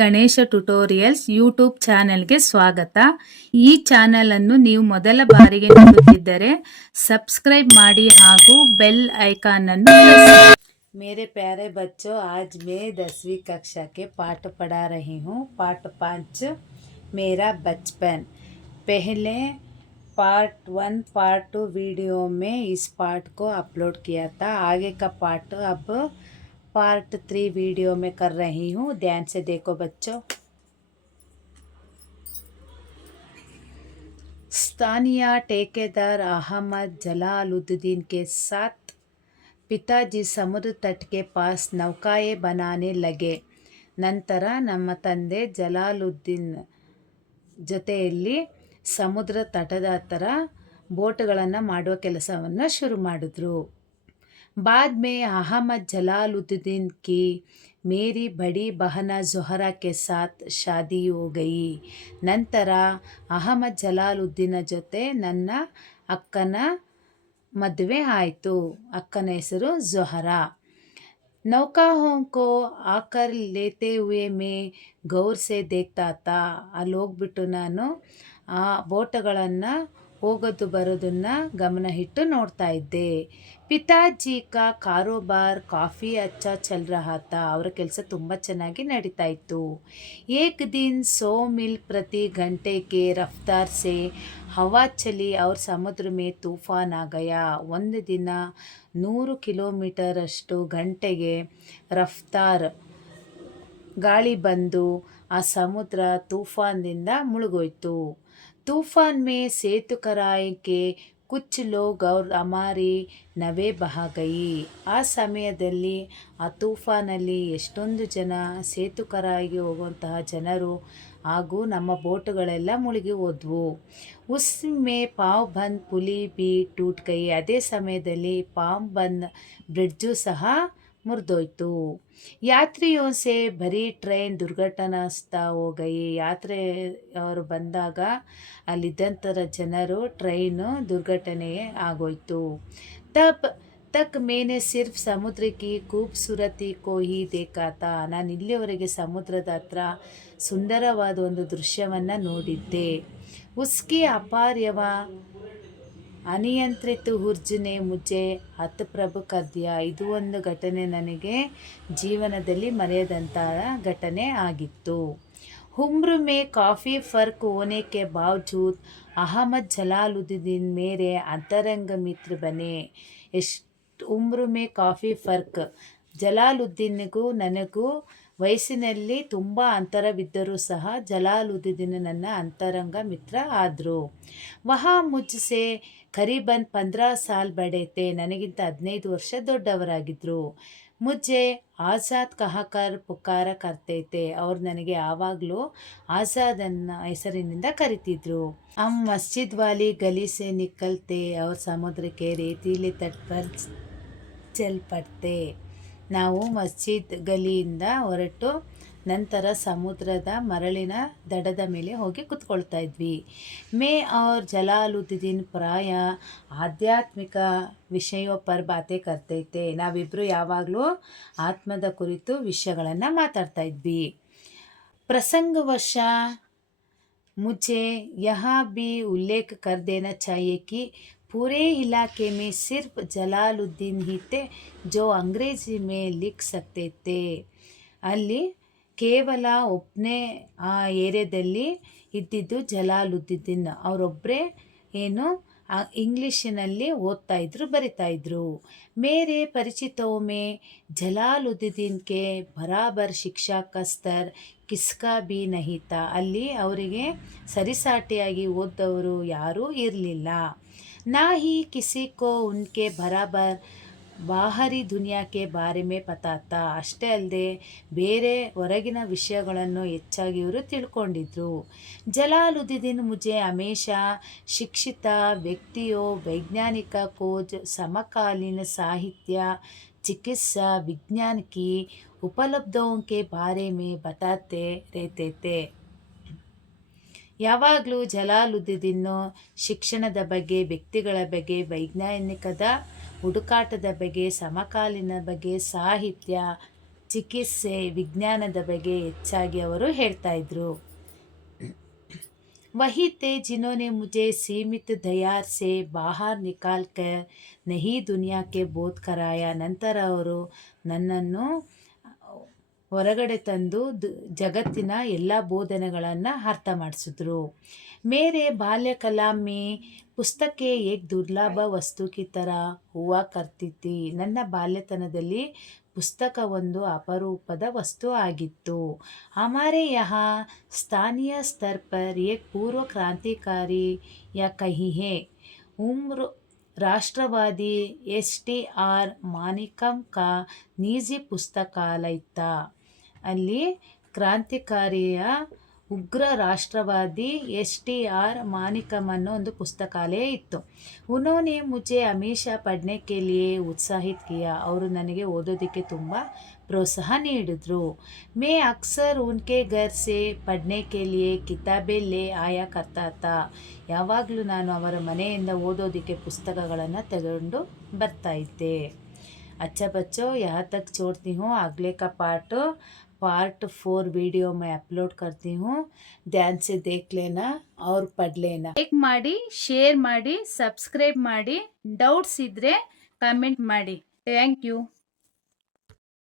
Ganesha tutorials YouTube ಚಾನೆಲ್ಗೆ ಸ್ವಾಗತ. ಈ ಚಾನೆಲ್ ಅನ್ನು ನೀವು ಮೊದಲ ಬಾರಿಗೆ ನೋಡುತ್ತಿದ್ದರೆ ಸಬ್ಸ್ಕ್ರೈಬ್ ಮಾಡಿ ಹಾಗೂ ಬೆಲ್ ಐಕಾನ್ ಅನ್ನು ಪ್ರೆಸ್. मेरे प्यारे बच्चों, आज मैं 10वीं कक्षा के पाठ पढ़ा रही हूँ. पाठ 5 मेरा बचपन. पहले पार्ट 1 पार्ट 2 वीडियो में इस पाठ को अपलोड किया था. आगे का पार्ट अब पार्ट 3 वीडियो में कर रही हूँ. ध्यान से देखो बच्चों. स्थानीय ठेकेदार अहमद जलालुद्दीन के साथ पिताजी समुद्र तट के पास नौकाएं बनाने लगे. ನಂತರ ನಮ್ಮ ತಂದೆ ಜಲಾಲುದ್ದೀನ್ ಜೊತೆಯಲ್ಲಿ ಸಮುದ್ರ ತಟದ ಹತ್ತಿರ ಬೋಟ್ಗಳನ್ನು ಮಾಡುವ ಕೆಲಸವನ್ನು ಶುರು ಮಾಡಿದ್ರು. बाद में अहमद जलालुद्दीन की मेरी बड़ी बहन ज़ोहरा के साथ शादी हो गई. ನಂತರ ಅಹಮದ್ ಜಲಾಲುದ್ದೀನ ಜೊತೆ ನನ್ನ ಅಕ್ಕನ मदवे आयतु. अक्कन हेसरु ज़ोहरा. नौकाओं को आकर लेते हुए मैं गौर से देखता था. ಅಲ್ಲಿ ಹೋಗ್ಬಿಟ್ಟು ನಾನು ಆ ಬೋಟ್ಗಳನ್ನು ಹೋಗೋದು ಬರೋದನ್ನು ಗಮನ ಇಟ್ಟು ನೋಡ್ತಾ ಇದ್ದೆ. ಪಿತಾಜಿ ಕಾ ಕಾರೋಬಾರ್ ಕಾಫಿ ಅಚ್ಚಾ ಚಲ್ ರಹಾ ತಾ. ಅವರ ಕೆಲಸ ತುಂಬ ಚೆನ್ನಾಗಿ ನಡೀತಾ ಇತ್ತು. एक दिन 100 मील प्रति घंटे के रफ्तार से हवा चली और समुद्र में तूफान आ गया. ಒಂದು ದಿನ 100 ಕಿಲೋಮೀಟರ್ ಅಷ್ಟು ಗಂಟೆಗೆ ರಫ್ತಾರ್ ಗಾಳಿ ಬಂದು ಆ ಸಮುದ್ರ ತೂಫಾನ್ದಿಂದ ಮುಳುಗೋಯ್ತು. तूफान में सेतु कराए के कुछ लोग और हमारी नवे बहा गई. ಆ ಸಮಯದಲ್ಲಿ ಆ ತೂಫಾನಲ್ಲಿ ಎಷ್ಟೊಂದು ಜನ ಸೇತುಕರಾಯಿಗೆ ಹೋಗುವಂತಹ ಜನರು ಹಾಗೂ ನಮ್ಮ ಬೋಟುಗಳೆಲ್ಲ ಮುಳುಗಿ ಹೋದ್ವು. ಉಸ್ಮೆ ಪಾವ್ ಬಂದ್ ಪುಲಿ ಬಿ ಟೂಟ್ ಗೈ. ಅದೇ ಸಮಯದಲ್ಲಿ ಪಾವ್ ಬಂದ್ ಬ್ರಿಡ್ಜು ಸಹ ಮುರಿದೋಯ್ತು. ಯಾತ್ರಿಯೋ ಸೆ ಬರೀ ಟ್ರೈನ್ ದುರ್ಘಟನಾಸ್ಥ ಹೋಗಯಿ. ಯಾತ್ರೆ ಅವರು ಬಂದಾಗ ಅಲ್ಲಿದ್ದಂಥರ ಜನರು ಟ್ರೈನು ದುರ್ಘಟನೆ ಆಗೋಯ್ತು. ತಬ್ ತಕ್ ಮೇನೆ ಸಿರ್ಫ್ ಸಮುದ್ರ ಕಿ ಖೂಬ್ಸೂರತಿ ಕೋ ಹಿ ದೇಖಾ ತಾ. ನಾನು ಇಲ್ಲಿಯವರೆಗೆ ಸಮುದ್ರದ ಹತ್ರ ಸುಂದರವಾದ ಒಂದು ದೃಶ್ಯವನ್ನು ನೋಡಿದ್ದೆ. ಉಸ್ಕಿ ಅಪಾರ್ಯವ ಅನಿಯಂತ್ರಿತ ಹುರ್ಜನೆ ಮುಜ್ಜೆ ಹತಪ್ರಭು ಕರ್ದಿಯ. ಇದು ಒಂದು ಘಟನೆ ನನಗೆ ಜೀವನದಲ್ಲಿ ಮರೆಯದಂತಹ ಘಟನೆ ಆಗಿತ್ತು. उम्र में काफ़ी फ़र्क होने के बावजूद अहमद जलालुद्दीन मेरे अंतरंग मित्र बने. ಎಷ್ಟು ಉಮ್ರು ಮೇ ಕಾಫಿ ಫರ್ಕ್. ಜಲಾಲುದ್ದೀನ್ಗೂ ನನಗೂ ವಯಸ್ಸಿನಲ್ಲಿ ತುಂಬ ಅಂತರವಿದ್ದರೂ ಸಹ ಜಲಾಲುದ್ದೀನ್ ನನ್ನ ಅಂತರಂಗ ಮಿತ್ರ ಆದರು. ವಹಾ ಮುಜ್ಸೆ ಕರೀಬನ್ 15 ಸಾಲ್ ಬಡೆ ಥೆ. ನನಗಿಂತ 15 ವರ್ಷ ದೊಡ್ಡವರಾಗಿದ್ದರು. ಮುಜ್ಜೆ ಆಜಾದ್ ಕಹಕರ್ ಪುಕಾರ ಕರ್ತೈತೆ. ಅವ್ರು ನನಗೆ ಯಾವಾಗಲೂ ಆಜಾದ್ ಅನ್ನೋ ಹೆಸರಿನಿಂದ ಕರಿತಿದ್ರು. हम मस्जिद वाली गली से निकलते और समुद्र के रेतीले तट पर चल पड़ते. ನಾವು ಮಸ್ಜಿದ್ ಗಲಿಯಿಂದ ಹೊರಟು ನಂತರ ಸಮುದ್ರದ ಮರಳಿನ ದಡದ ಮೇಲೆ ಹೋಗಿ ಕುತ್ಕೊಳ್ತಾ ಇದ್ವಿ. ಮೇ और ಜಲಾಲುದ್ದೀನ್ ಪ್ರಾಯ ಆಧ್ಯಾತ್ಮಿಕ ವಿಷಯ ಪರ್ ಬಾತೆ ಕರ್ತೈತೆ. ನಾವಿಬ್ಬರು ಯಾವಾಗಲೂ ಆತ್ಮದ ಕುರಿತು ವಿಷಯಗಳನ್ನು ಮಾತಾಡ್ತಾ ಇದ್ವಿ. प्रसंगवश मुझे यहाँ भी उल्लेख कर देना चाहिए कि पूरे इलाके में सिर्फ जलालुद्दीन ही थे जो अंग्रेजी में लिख सकते थे. ಅಲ್ಲಿ ಕೇವಲ ಒಬ್ಬನೇ ಆ ಏರಿಯಾದಲ್ಲಿ ಇದ್ದಿದ್ದು ಜಲಾಲುದ್ದೀನ್. ಅವರೊಬ್ಬರೇ ಏನು ಇಂಗ್ಲೀಷಿನಲ್ಲಿ ಓದ್ತಾ ಇದ್ರು, ಬರಿತಾ ಇದ್ರು. ಮೇರೆ ಪರಿಚಿತೋं में ಜಲಾಲುದ್ದೀನ್ ಕೆ ಬರಾಬರ್ ಶಿಕ್ಷಾ का स्तर किसका भी नहीं था. ಅಲ್ಲಿ ಅವರಿಗೆ ಸರಿಸಾಟಿಯಾಗಿ ಓದ್ದವರು ಯಾರೂ ಇರಲಿಲ್ಲ. ನಾ ಹಿ ಕಿಸಿ ಕೋ ಉನ್ಕೆ ಬರಾಬರ್ ಬಾಹರಿ ದುನಿಯಾಕ್ಕೆ ಬಾರೆ ಮೇ ಪತಾತ. ಅಷ್ಟೇ ಅಲ್ಲದೆ ಬೇರೆ ಹೊರಗಿನ ವಿಷಯಗಳನ್ನು ಹೆಚ್ಚಾಗಿ ಇವರು ತಿಳ್ಕೊಂಡಿದ್ರು. ಜಲಾಲುದ್ದೀನ್ ಮುಜೆ ಹಮೇಶಾ ಶಿಕ್ಷಿತ ವ್ಯಕ್ತಿಯೋ ವೈಜ್ಞಾನಿಕ खोज समकालीन साहित्य चिकित्सा विज्ञान की उपलब्धों के बारे में बताते रहते थे. ಯಾವಾಗಲೂ ಜಲಾಲುದ್ದೀನ್ ಶಿಕ್ಷಣದ ಬಗ್ಗೆ, ವ್ಯಕ್ತಿಗಳ ಬಗ್ಗೆ, ವೈಜ್ಞಾನಿಕದ ಹುಡುಕಾಟದ ಬಗ್ಗೆ, ಸಮಕಾಲೀನ ಬಗ್ಗೆ, ಸಾಹಿತ್ಯ ಚಿಕಿತ್ಸೆ, ವಿಜ್ಞಾನದ ಬಗ್ಗೆ ಹೆಚ್ಚಾಗಿ ಅವರು ಹೇಳ್ತಾ ಇದ್ರು. वही थे जिन्होंने मुझे सीमित दयार से बाहर निकाल कर नई दुनिया के बोध कराया. ನಂತರ ಅವರು ನನ್ನನ್ನು ಹೊರಗಡೆ ತಂದು ಜಗತ್ತಿನ ಎಲ್ಲ ಬೋಧನೆಗಳನ್ನು ಅರ್ಥ ಮಾಡಿಸಿದ್ರು. मेरे बाल्य कला में ಪುಸ್ತಕೆ ಏಕ್ ದುರ್ಲಭ ವಸ್ತು ಕಿ ಥರ ಹೂವಾ करती थी. ನನ್ನ ಬಾಲ್ಯತನದಲ್ಲಿ ಪುಸ್ತಕ ಒಂದು ಅಪರೂಪದ ವಸ್ತು ಆಗಿತ್ತು. हमारे यहाँ स्थानीय स्तर पर एक पूर्व क्रांतिकारी या कहिए उम्र राष्ट्रवादी STR मानिकम का निजी पुस्तकालय था. ಅಲ್ಲಿ ಕ್ರಾಂತಿಕಾರಿಯ ಉಗ್ರ ರಾಷ್ಟ್ರವಾದಿ STR ಮಾನಿಕಮ್ ಅನ್ನೋ ಒಂದು ಪುಸ್ತಕಾಲಯ ಇತ್ತು. ಉನ್ಹೋನೆ ಮುझे ಹಮೇಶಾ ಪढ़ने के लिए उत्साहित किया. ಅವರು ನನಗೆ ಓದೋದಕ್ಕೆ ತುಂಬ ಪ್ರೋತ್ಸಾಹ ನೀಡಿದ್ರು. मैं अक्सर उनके घर से पढ़ने के लिए किताबें ले आया करता था. ಯಾವಾಗಲೂ ನಾನು ಅವರ ಮನೆಯಿಂದ ಓದೋದಕ್ಕೆ ಪುಸ್ತಕಗಳನ್ನು ತಗೊಂಡು ಬರ್ತಾ ಇದ್ದೆ. अच्छा बच्चों, यहाँ तक छोड़ती हूँ. अगले का पार्ट 4 वीडियो मैं अपलोड करती हूँ. ध्यान से देख लेना और पढ़ लेना. ಲೈಕ್ ಮಾಡಿ, ಶೇರ್ ಮಾಡಿ, ಸಬ್ಸ್ಕ್ರೈಬ್ ಮಾಡಿ. ಡೌಟ್ಸ್ ಇದ್ದರೆ ಕಮೆಂಟ್ ಮಾಡಿ. Thank you.